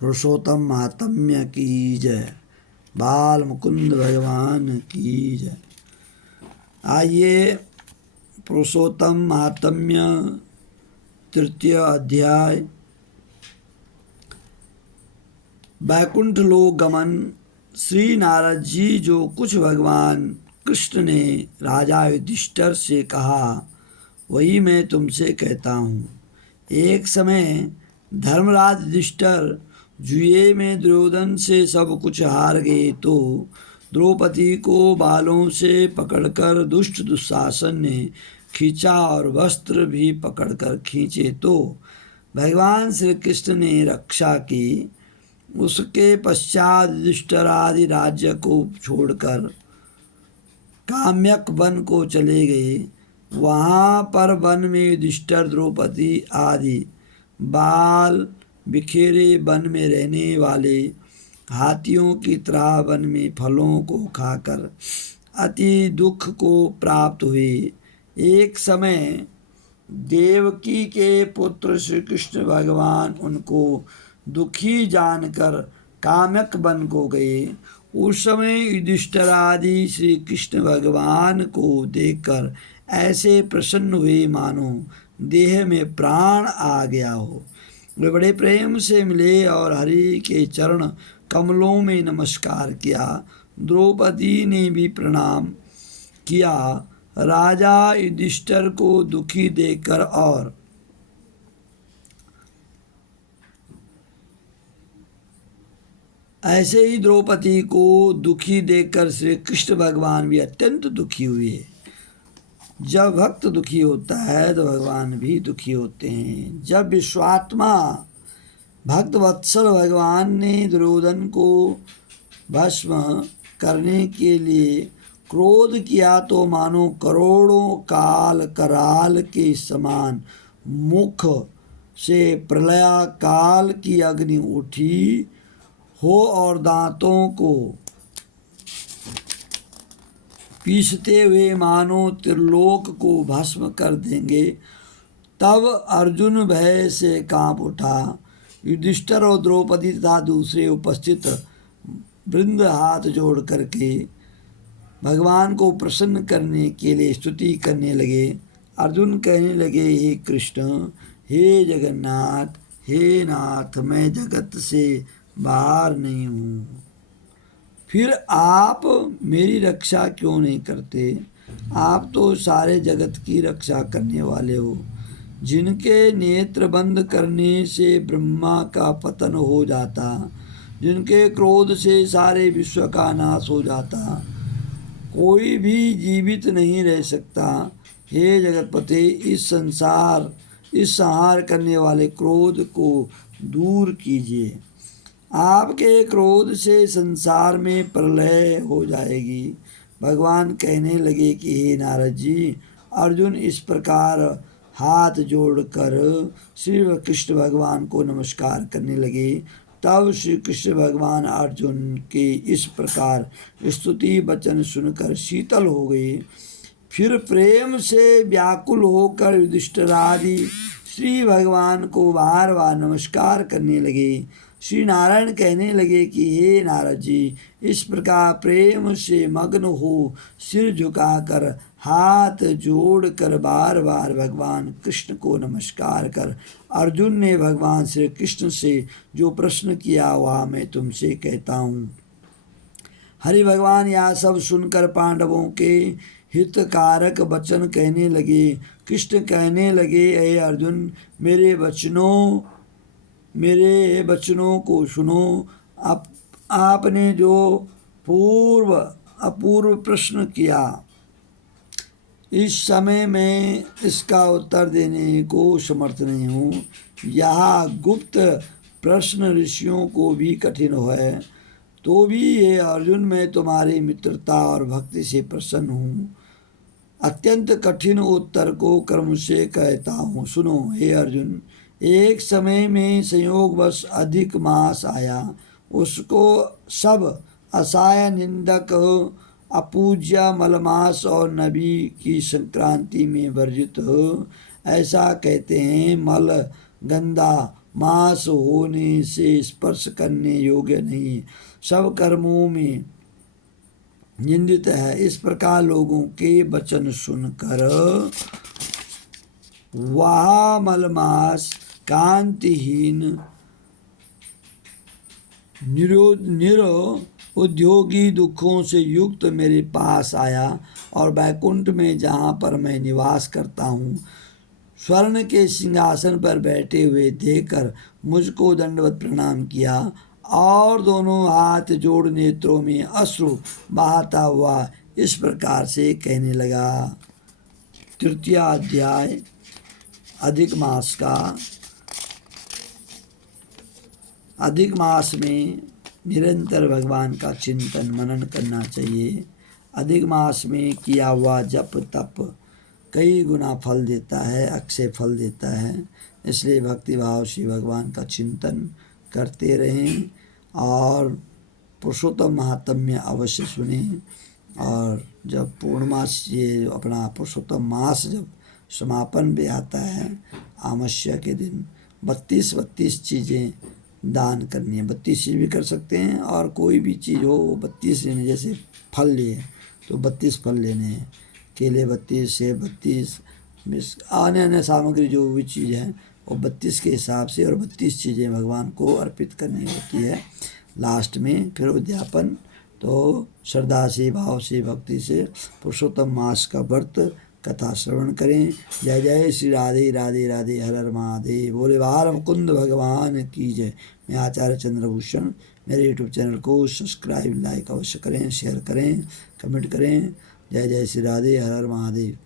पुरुषोत्तम महात्म्य की जय, बाल मुकुंद भगवान की जय। आइए पुरुषोत्तम महात्म्य तृतीय अध्याय वैकुंठ लोक गमन। श्री नारद जी, जो कुछ भगवान कृष्ण ने राजा युधिष्ठिर से कहा वही मैं तुमसे कहता हूँ। एक समय धर्मराज युधिष्ठिर जुए में दुर्योधन से सब कुछ हार गए तो द्रौपदी को बालों से पकड़कर दुष्ट दुशासन ने खींचा और वस्त्र भी पकड़कर खींचे तो भगवान श्री कृष्ण ने रक्षा की। उसके पश्चात युधिष्ठिर आदि राज्य को छोड़कर काम्यक वन को चले गए। वहाँ पर वन में युधिष्ठिर द्रौपदी आदि बाल बिखेरे वन में रहने वाले हाथियों की तरह वन में फलों को खाकर अति दुख को प्राप्त हुए। एक समय देवकी के पुत्र श्री कृष्ण भगवान उनको दुखी जानकर काम्यक वन को गए। उस समय युधिष्ठिर आदि श्री कृष्ण भगवान को देखकर ऐसे प्रसन्न हुए मानो देह में प्राण आ गया हो। वे बड़े प्रेम से मिले और हरि के चरण कमलों में नमस्कार किया। द्रौपदी ने भी प्रणाम किया। राजा युधिष्ठिर को दुखी देखकर और ऐसे ही द्रौपदी को दुखी देखकर श्री कृष्ण भगवान भी अत्यंत दुखी हुए। जब भक्त दुखी होता है तो भगवान भी दुखी होते हैं। जब विश्वात्मा भक्त वत्सल भगवान ने दुर्योधन को भस्म करने के लिए क्रोध किया तो मानो करोड़ों काल कराल के समान मुख से प्रलय काल की अग्नि उठी हो और दांतों को पीसते हुए मानो त्रिलोक को भस्म कर देंगे। तब अर्जुन भय से कांप उठा। युधिष्ठिर और द्रौपदी तथा दूसरे उपस्थित वृंद हाथ जोड़ करके भगवान को प्रसन्न करने के लिए स्तुति करने लगे। अर्जुन कहने लगे, हे कृष्ण, हे जगन्नाथ, हे नाथ, मैं जगत से बाहर नहीं हूँ, फिर आप मेरी रक्षा क्यों नहीं करते? आप तो सारे जगत की रक्षा करने वाले हो। जिनके नेत्र बंद करने से ब्रह्मा का पतन हो जाता, जिनके क्रोध से सारे विश्व का नाश हो जाता, कोई भी जीवित नहीं रह सकता। हे जगतपते, इस संहार करने वाले क्रोध को दूर कीजिए। आपके क्रोध से संसार में प्रलय हो जाएगी। भगवान कहने लगे कि हे नारद जी, अर्जुन इस प्रकार हाथ जोड़कर श्री कृष्ण भगवान को नमस्कार करने लगे। तब श्री कृष्ण भगवान अर्जुन के इस प्रकार स्तुति वचन सुनकर शीतल हो गए। फिर प्रेम से व्याकुल होकर युधिष्ठिर आदि श्री भगवान को बार बार नमस्कार करने लगे। श्री नारायण कहने लगे कि हे नारद जी, इस प्रकार प्रेम से मग्न हो सिर झुकाकर हाथ जोड़कर बार बार भगवान कृष्ण को नमस्कार कर अर्जुन ने भगवान श्री कृष्ण से जो प्रश्न किया वह मैं तुमसे कहता हूँ। हरि भगवान यह सब सुनकर पांडवों के हितकारक वचन कहने लगे। कृष्ण कहने लगे, हे अर्जुन, मेरे वचनों को सुनो। आपने जो अपूर्व प्रश्न किया, इस समय मैं इसका उत्तर देने को समर्थ नहीं हूँ। यह गुप्त प्रश्न ऋषियों को भी कठिन है, तो भी ये अर्जुन, मैं तुम्हारी मित्रता और भक्ति से प्रसन्न हूँ। अत्यंत कठिन उत्तर को क्रम से कहता हूँ, सुनो। हे अर्जुन, एक समय में संयोगवश अधिक मास आया, उसको सब असहाय, निंदक, अपूज्य, मलमास और नबी की संक्रांति में वर्जित ऐसा कहते हैं। मल गंदा मास होने से स्पर्श करने योग्य नहीं, सब कर्मों में निंदित है। इस प्रकार लोगों के वचन सुनकर वह मलमास कांतिहीन निरुद्योगी दुखों से युक्त मेरे पास आया और वैकुंठ में जहाँ पर मैं निवास करता हूँ स्वर्ण के सिंहासन पर बैठे हुए देखकर मुझको दंडवत प्रणाम किया और दोनों हाथ जोड़ नेत्रों में अश्रु बहाता हुआ इस प्रकार से कहने लगा। तृतीय अध्याय अधिक मास का। अधिक मास में निरंतर भगवान का चिंतन मनन करना चाहिए। अधिक मास में किया हुआ जप तप कई गुना फल देता है, अक्षय फल देता है। इसलिए भक्ति भाव से भगवान का चिंतन करते रहें और पुरुषोत्तम महात्म्य अवश्य सुने। और जब पूर्णमास ये अपना पुरुषोत्तम मास जब समापन पे आता है आमस्या के दिन 32 चीज़ें दान करनी है। 32 चीज़ भी कर सकते हैं और कोई भी चीज़ हो वो 32 लेने, जैसे फल लिए तो 32 फल लेने हैं, केले 32, सेब 32, अन्य अन्य सामग्री जो भी चीज़ है वो 32 के हिसाब से, और 32 चीज़ें भगवान को अर्पित करनी होती है। लास्ट में फिर उद्यापन। तो श्रद्धा से भाव से भक्ति से पुरुषोत्तम मास का व्रत कथा श्रवण करें। जय जय श्री राधे राधे राधे हर हर महादेव। बोले बाल मुकुंद भगवान की जय। मैं आचार्य चंद्रभूषण। मेरे यूट्यूब चैनल को सब्सक्राइब लाइक अवश्य करें, शेयर करें, कमेंट करें। जय जय श्री राधे हर हर महादेव।